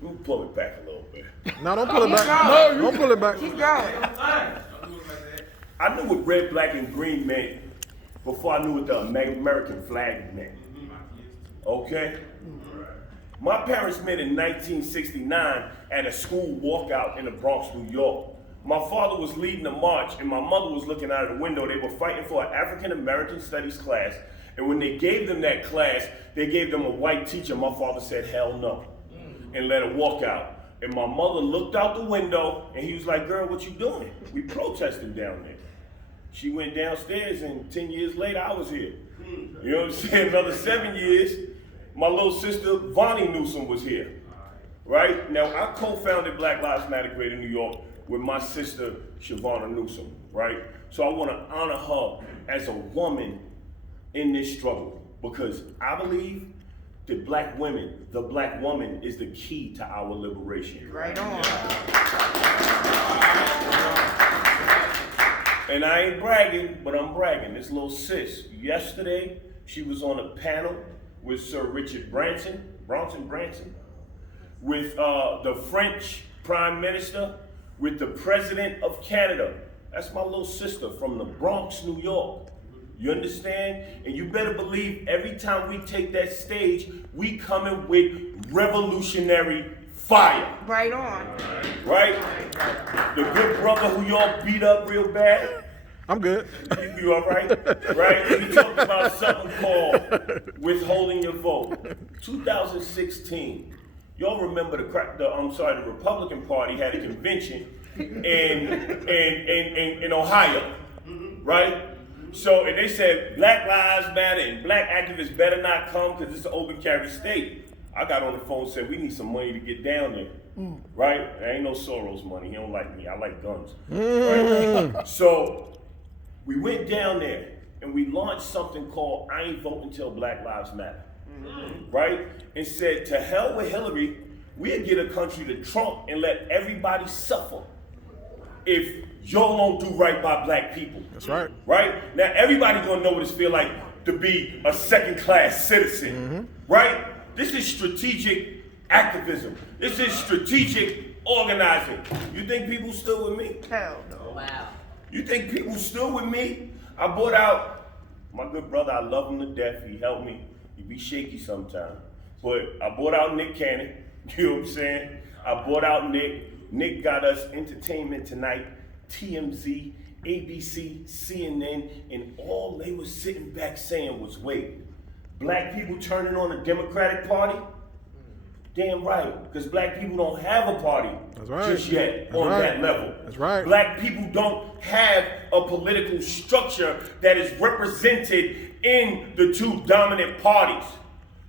We'll pull it back a little bit. No, don't pull it back. No, don't pull it back. Keep going. I knew what red, black, and green meant before I knew what the American flag meant. Okay? My parents met in 1969 at a school walkout in the Bronx, New York. My father was leading the march and my mother was looking out of the window. They were fighting for an African American studies class. And when they gave them that class, they gave them a white teacher. My father said, hell no, and let her walk out. And my mother looked out the window and he was like, girl, what you doing? We protesting down there. She went downstairs and 10 years later, I was here. You know what I'm saying? Another 7 years, my little sister, Vonnie Newsom, was here, right? Now, I co-founded Black Lives Matter Greater New York with my sister, Shavonna Newsom, right? So I want to honor her as a woman in this struggle because I believe that black women, the black woman, is the key to our liberation. Right on. And I ain't bragging, but I'm bragging. This little sis, yesterday, she was on a panel with Sir Richard Branson, with the French Prime Minister, with the President of Canada. That's my little sister from the Bronx, New York. You understand? And you better believe every time we take that stage, we coming with revolutionary fire. Right on. Right? The good brother who y'all beat up real bad. I'm good. You all right? Right? We talked about something called withholding your vote. 2016. Y'all remember the Republican Party had a convention in Ohio, right? So, and they said Black Lives Matter and black activists better not come because it's an open carry state. I got on the phone and said, we need some money to get down there, right? There ain't no Soros money. He don't like me. I like guns. Right? So we went down there and we launched something called I Ain't Voting Till Black Lives Matter, right? And said, to hell with Hillary, we'll get a country to Trump and let everybody suffer if y'all don't do right by black people. That's right. Right? Now everybody gonna know what it feel like to be a second-class citizen, right? This is strategic activism. This is strategic organizing. You think people still with me? Hell no. Wow. You think people still with me? I bought out my good brother. I love him to death. He helped me. He be shaky sometimes. But I bought out Nick Cannon. You know what I'm saying? I bought out Nick. Nick got us entertainment tonight TMZ, ABC, CNN, and all they was sitting back saying was, wait, black people turning on the Democratic Party? Damn right, because black people don't have a party just yet on that level. That's right. Black people don't have a political structure that is represented in the two dominant parties.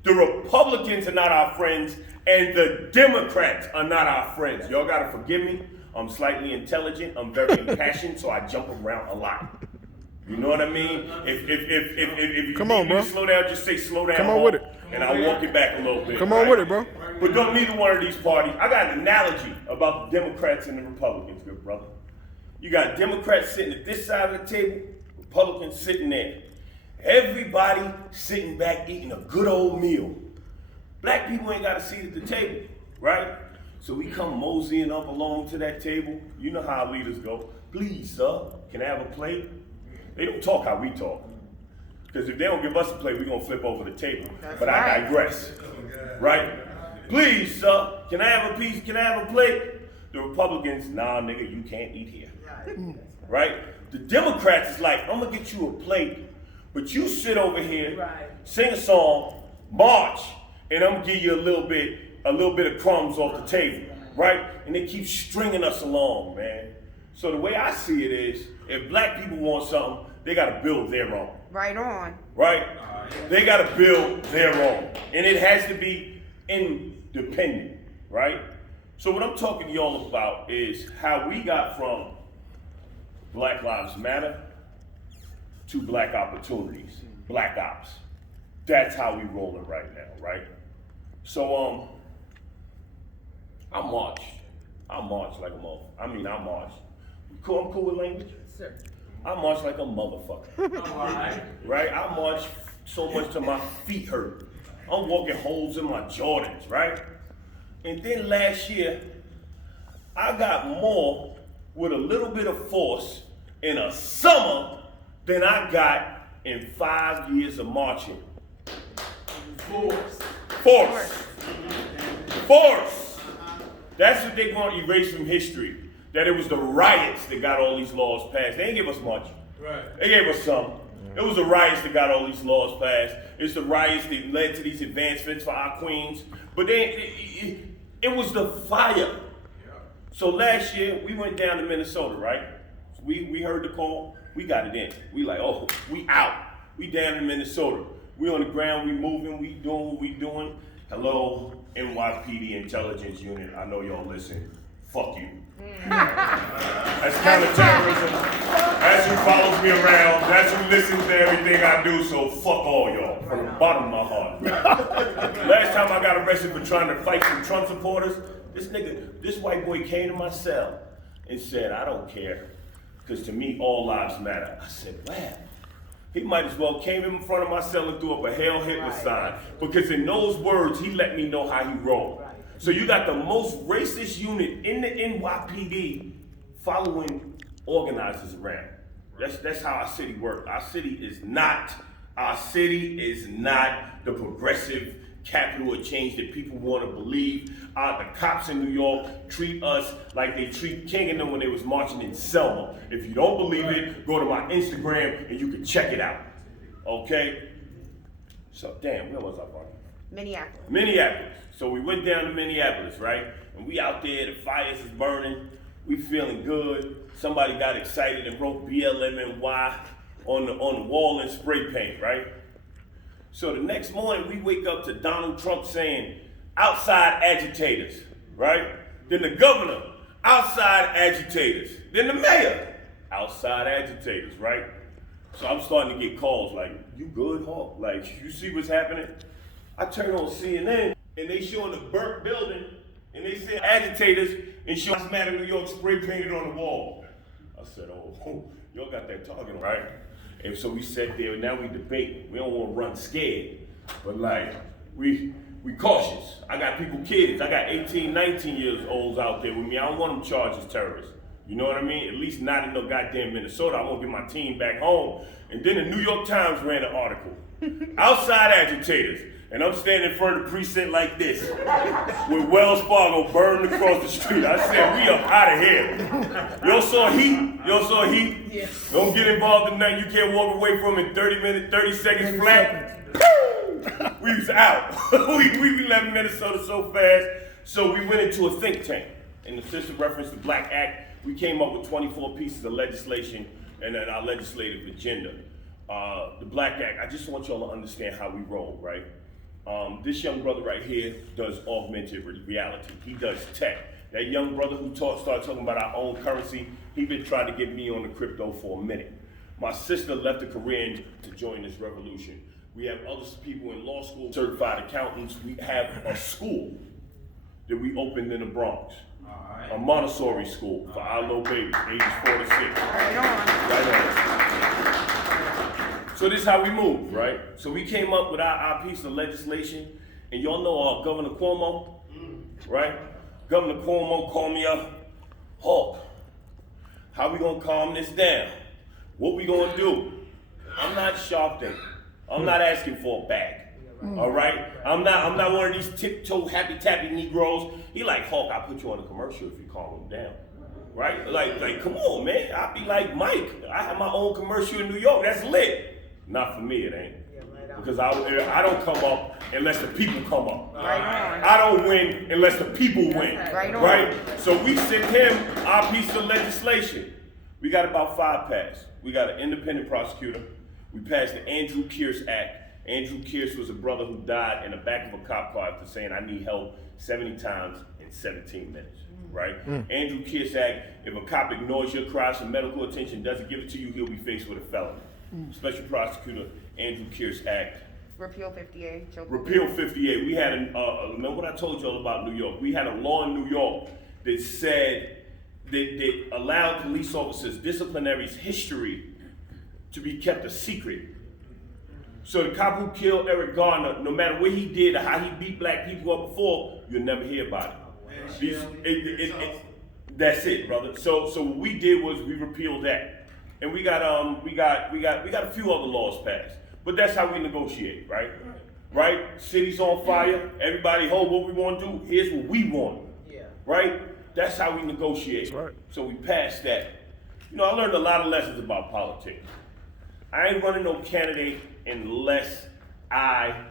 The Republicans are not our friends, and the Democrats are not our friends. Y'all gotta forgive me. I'm slightly intelligent. I'm very impassioned, so I jump around a lot. You know what I mean? If you Come need on, me bro. to slow down, just say slow down. Come on with it. And I'll walk it back a little bit. Come on with it, bro. But don't neither one of these parties. I got an analogy about the Democrats and the Republicans, good brother. You got Democrats sitting at this side of the table, Republicans sitting there. Everybody sitting back eating a good old meal. Black people ain't got a seat at the table, right? So we come moseying up along to that table. You know how leaders go. Please, sir, can I have a plate? They don't talk how we talk. Because if they don't give us a plate, we're going to flip over the table. But I digress, right? Please, sir, can I have a piece? Can I have a plate? The Republicans, nah, nigga, you can't eat here. Right? The Democrats is like, I'm going to get you a plate, but you sit over here, sing a song, march, and I'm going to give you a little bit of crumbs off the table, right? And they keep stringing us along, man. So the way I see it is, if black people want something, they got to build their own. Right on. Right? They got to build their own. And it has to be independent, right? So what I'm talking to y'all about is how we got from Black Lives Matter to Black Opportunities, Black Ops. That's how we rolling right now, right? So, I marched like a motherfucker. I marched. Cool, I'm cool with language? Sir. I marched like a motherfucker. Right? I marched so much till my feet hurt. I'm walking holes in my Jordans, right? And then last year, I got more with a little bit of force in a summer than I got in 5 years of marching. Force. That's what they're going to erase from history. That it was the riots that got all these laws passed. They didn't give us much. Right. They gave us some. It was the riots that got all these laws passed. It's the riots that led to these advancements for our queens. But it was the fire. Yeah. So last year, we went down to Minnesota, right? We heard the call. We got it in. We like, oh, we out. We down in Minnesota. We on the ground. We moving. We doing what we doing. Hello, NYPD Intelligence Unit. I know y'all listen. Fuck you. That's counterterrorism. That's who follows me around. That's who listens to everything I do. So fuck all y'all from the bottom of my heart. Last time I got arrested for trying to fight some Trump supporters, this white boy came to my cell and said, I don't care, because to me all lives matter. I said, wow. He might as well came in front of my cell and threw up a Hail Hitler sign, because in those words he let me know how he rolled. So you got the most racist unit in the NYPD following organizers around. That's how our city works. Our city is not the progressive capital of change that people want to believe. The cops in New York treat us like they treat King and them when they was marching in Selma. If you don't believe it, go to my Instagram and you can check it out. Okay? So damn, where was I, Barney? Minneapolis. So we went down to Minneapolis, right? And we out there, the fires is burning. We feeling good. Somebody got excited and wrote BLMNY on the wall in spray paint, right? So the next morning we wake up to Donald Trump saying, outside agitators, right? Then the governor, outside agitators. Then the mayor, outside agitators, right? So I'm starting to get calls like, you good, Hawk? Like, you see what's happening? I turn on CNN and they showing the burnt building and they say agitators and show us Matter New York spray painted on the wall. I said, oh, y'all got that talking, right? And so we sat there and now we debate. We don't want to run scared, but like, we cautious. I got kids. I got 18, 19 years olds out there with me. I don't want them charged as terrorists. You know what I mean? At least not in no goddamn Minnesota. I want to get my team back home. And then the New York Times ran an article. Outside agitators. and I'm standing in front of the precinct like this, with Wells Fargo burning across the street. I said, we up out of here. Y'all saw heat? Y'all saw heat? Yeah. Don't get involved in nothing you can't walk away from in 30 seconds flat. We was out. we left Minnesota so fast. So we went into a think tank. In the system reference to Black Act, we came up with 24 pieces of legislation and then our legislative agenda. The Black Act, I just want y'all to understand how we roll, right? This young brother right here does augmented reality. He does tech. That young brother who started talking about our own currency, he been trying to get me on the crypto for a minute. My sister left a career to join this revolution. We have other people in law school, certified accountants. We have a school that we opened in the Bronx. A Montessori school for our little babies, ages 4 to 6. Right on. So this is how we move, right? So we came up with our piece of legislation, and y'all know Governor Cuomo, right? Governor Cuomo called me up, Hulk, how we gonna calm this down? What we gonna do? I'm not sharping. I'm not asking for a bag. All right? I'm not one of these tiptoe happy tappy Negroes. He like, Hulk, I'll put you on a commercial if you calm him down. Right? Like, come on, man. I'll be like Mike. I have my own commercial in New York. That's lit. Not for me, it ain't. Because I don't come up unless the people come up. I don't win unless the people win. Right? So we sent him our piece of legislation. We got about 5 passed. We got an independent prosecutor. We passed the Andrew Kearse Act. Andrew Kearse was a brother who died in the back of a cop car after saying, I need help 70 times in 17 minutes, right? Andrew Kearse Act, if a cop ignores your cries for medical attention, doesn't give it to you, he'll be faced with a felony. Special Prosecutor Andrew Kearse Act. Repeal 58. Repeal 58. We had, remember what I told y'all about New York? We had a law in New York that said, that allowed police officers, disciplinaries' history to be kept a secret. So the cop who killed Eric Garner, no matter what he did or how he beat black people up before, you'll never hear about it. That's it, brother. So what we did was we repealed that, and we got a few other laws passed. But that's how we negotiate, right? Right? City's on fire. Everybody, hold what we want to do. Here's what we want. Right? That's how we negotiate. Right. So we passed that. You know, I learned a lot of lessons about politics. I ain't running no candidate unless I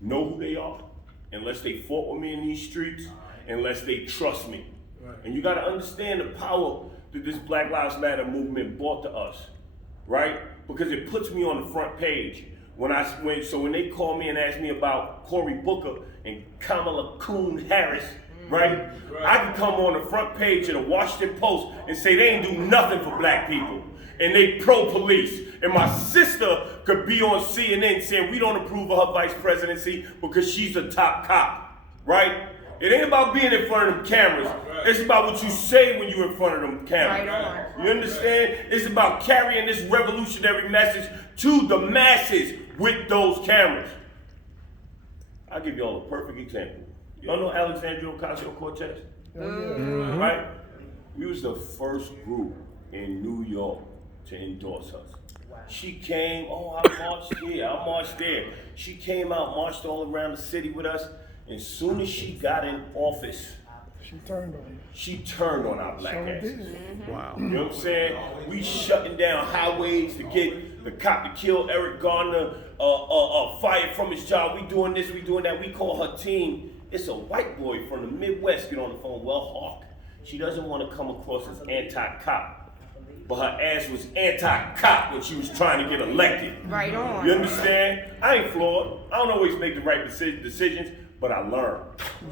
know who they are, unless they fought with me in these streets, unless they trust me. Right. And you gotta understand the power that this Black Lives Matter movement brought to us, right? Because it puts me on the front page. When they call me and ask me about Cory Booker and Kamala Coon Harris, right? I can come on the front page of the Washington Post and say they ain't do nothing for black people. And they pro-police. And my sister could be on CNN saying we don't approve of her vice presidency because she's a top cop, right? It ain't about being in front of them cameras. It's about what you say when you're in front of them cameras. You understand? It's about carrying this revolutionary message to the masses with those cameras. I'll give y'all a perfect example. Y'all know Alexandria Ocasio-Cortez? Right? We was the first group in New York to endorse us. She came, I marched here, I marched there. She came out, marched all around the city with us, and as soon as she got in office, she turned on our black asses. Wow. You know what I'm saying? We shutting down highways to get the cop to kill Eric Garner fired from his job. We doing this, we doing that. We call her team. It's a white boy from the Midwest get on the phone. Well, Hawk, she doesn't want to come across as anti-cop. But her ass was anti-cop when she was trying to get elected. Right on. You understand? I ain't flawed. I don't always make the right decisions, but I learn.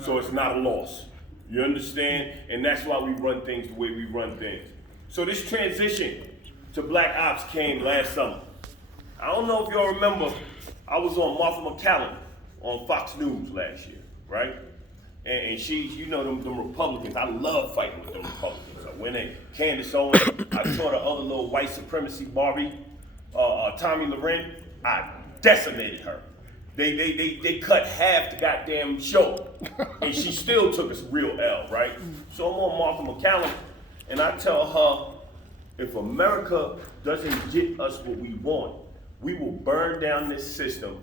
So it's not a loss. You understand? And that's why we run things the way we run things. So this transition to Black Ops came last summer. I don't know if y'all remember, I was on Martha McCallum on Fox News last year, right? And she's, you know, them Republicans, I love fighting with them Republicans. When Candace Owens, I taught her other little white supremacy Barbie, Tommy Loren, I decimated her. They cut half the goddamn show, and she still took us real L, right? So I'm on Martha McCallum, and I tell her, if America doesn't get us what we want, we will burn down this system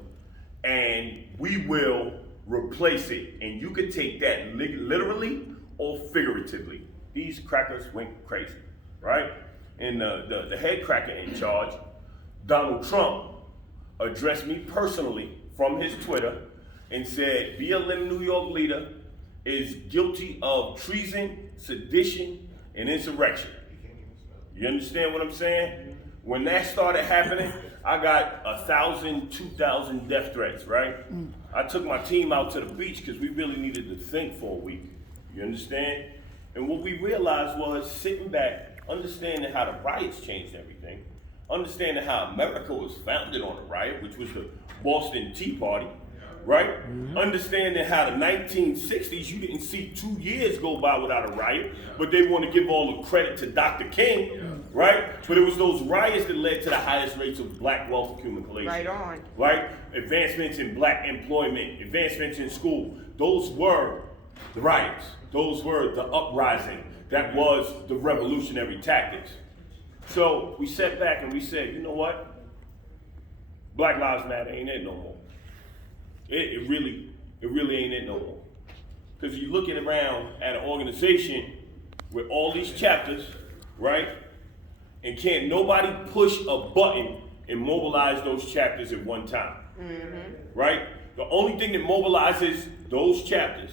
and we will replace it. And you could take that literally or figuratively. These crackers went crazy, right? And the head cracker in charge, Donald Trump, addressed me personally from his Twitter and said, BLM New York leader is guilty of treason, sedition, and insurrection. You understand what I'm saying? When that started happening, I got 1,000, 2,000 death threats, right? I took my team out to the beach because we really needed to think for a week. You understand? And what we realized was sitting back, understanding how the riots changed everything, understanding how America was founded on a riot, which was the Boston Tea Party, right? Understanding how the 1960s, you didn't see 2 years go by without a riot, but they want to give all the credit to Dr. King, right? But it was those riots that led to the highest rates of black wealth accumulation. Right on. Right? Advancements in black employment, advancements in school. Those were the riots. Those were the uprising. That was the revolutionary tactics. So we sat back and we said, you know what? Black Lives Matter ain't it no more. It really ain't it no more. Because you're looking around at an organization with all these chapters, right? And can't nobody push a button and mobilize those chapters at one time, right? The only thing that mobilizes those chapters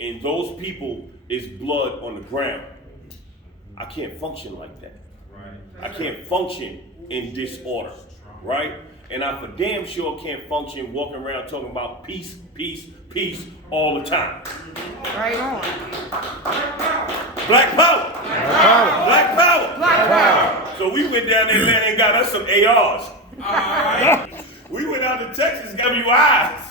and those people is blood on the ground. I can't function like that. I can't function in disorder, right? And I for damn sure can't function walking around talking about peace, peace, peace all the time. Right on. Black power! Black power! Black power! So we went down there and got us some ARs. We went out to Texas, WIs.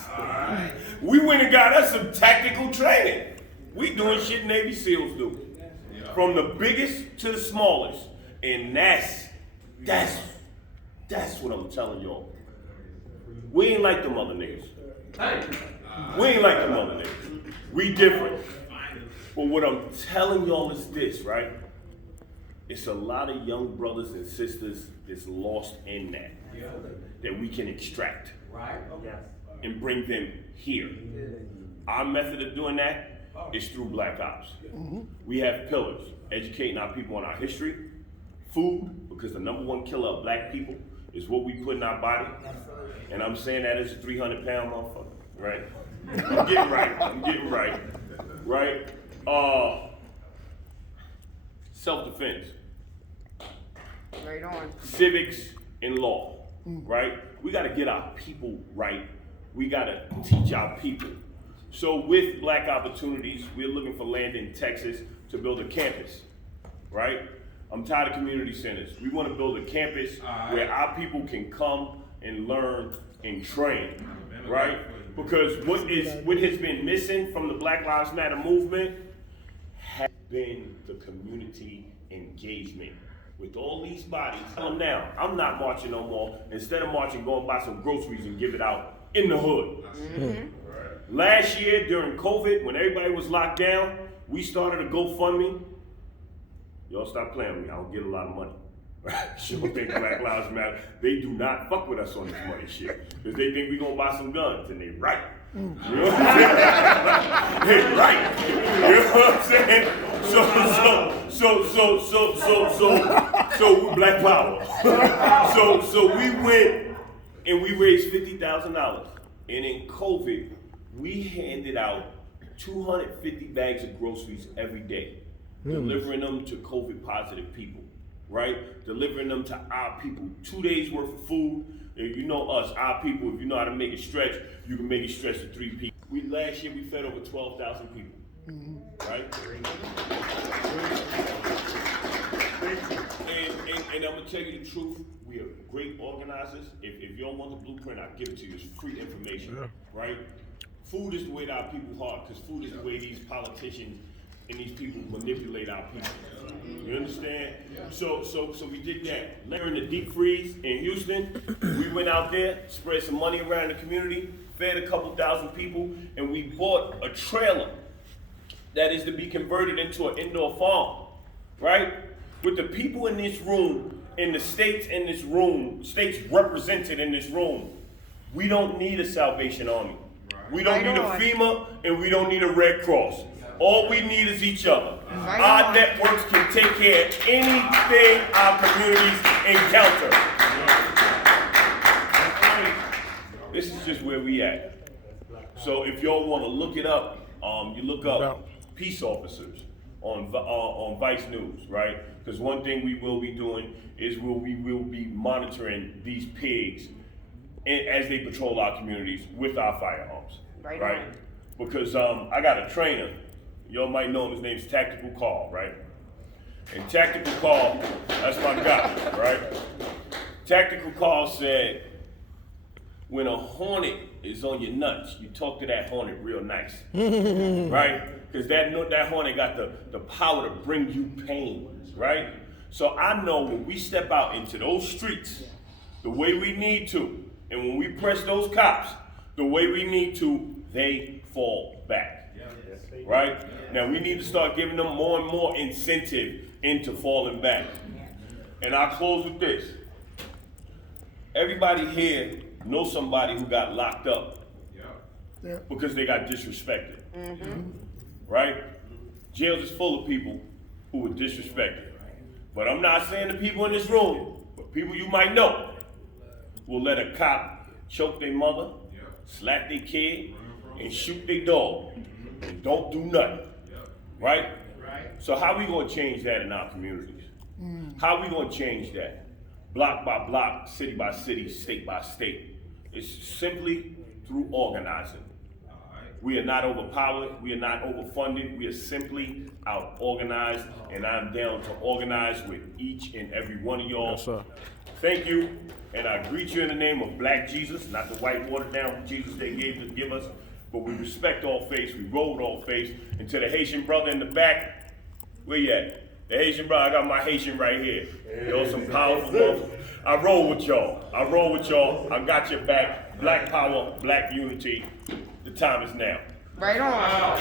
We went and got us some tactical training. We doing shit Navy SEALs do. From the biggest to the smallest. And that's what I'm telling y'all. We ain't like them other niggas. We ain't like them other niggas. We different. But what I'm telling y'all is this, right? It's a lot of young brothers and sisters that's lost in that we can extract and bring them here. Our method of doing that is through Black Ops. We have pillars, educating our people on our history, food, because the #1 killer of black people is what we put in our body. And I'm saying that as a 300-pound motherfucker, right? I'm getting right, right? Self-defense. Right on. Civics and law, right? We gotta get our people right. We gotta teach our people. So with Black Opportunities, we're looking for land in Texas to build a campus, right? I'm tired of community centers. We want to build a campus where our people can come and learn and train, right? Because what has been missing from the Black Lives Matter movement has been the community engagement. With all these bodies, now, I'm not marching no more. Instead of marching, go and buy some groceries and give it out in the hood. Last year during COVID, when everybody was locked down, we started a GoFundMe. Y'all stop playing with me, I don't get a lot of money. Sure think Black Lives Matter. They do not fuck with us on this money shit. Because they think we gonna buy some guns, and they right. You know what I'm saying? They right. You know what I'm saying? So Black Power. So we went and we raised $50,000. And in COVID, we handed out 250 bags of groceries every day, delivering them to COVID positive people, right? Delivering them to our people, 2 days worth of food. If you know us, our people, if you know how to make it stretch, you can make it stretch to 3 people. Last year we fed over 12,000 people, right? And I'm gonna tell you the truth, we are great organizers. If you don't want the blueprint, I'll give it to you. It's free information, right? Food is the way that our people heart, because food is the way these politicians and these people manipulate our people. You understand? So we did that. Later in the deep freeze in Houston, we went out there, spread some money around the community, fed a couple thousand people, and we bought a trailer that is to be converted into an indoor farm, right? With the people in this room, and the states in this room, states represented in this room, We don't need a Salvation Army. We don't Right need on. a FEMA, and we don't need a Red Cross. All we need is each other. Right Our on. networks can take care of anything our communities encounter. This is just where we at. So if y'all want to look it up, you look up peace officers on Vice News, right? Because one thing we will be doing is we will be monitoring these pigs as they patrol our communities with our firearms, Right right? on. Because I got a trainer, y'all might know him, his name's Tactical Carl, right? And Tactical Carl, that's my guy, right? Tactical Carl said, when a hornet is on your nuts, you talk to that hornet real nice, right? Because that hornet got the power to bring you pain, right? So I know when we step out into those streets the way we need to, and when we press those cops the way we need to, they fall back, right? Now we need to start giving them more and more incentive into falling back. And I'll close with this. Everybody here knows somebody who got locked up because they got disrespected, right? Jails is full of people who were disrespected. But I'm not saying the people in this room, but people you might know will let a cop choke their mother, slap their kid, and shoot their dog, and don't do nothing, right? So how we gonna change that in our communities? How we gonna change that? Block by block, city by city, state by state. It's simply through organizing. We are not overpowered, we are not overfunded, we are simply out organized, and I'm down to organize with each and every one of y'all. Yes, sir. Thank you, and I greet you in the name of Black Jesus, not the white watered down Jesus they give us, but we respect all faiths, we roll with all faiths, and to the Haitian brother in the back, where you at? The Haitian brother, I got my Haitian right here. Y'all some powerful motherfuckers. I roll with y'all, I got your back. Black power, black unity. The time is now. Right on.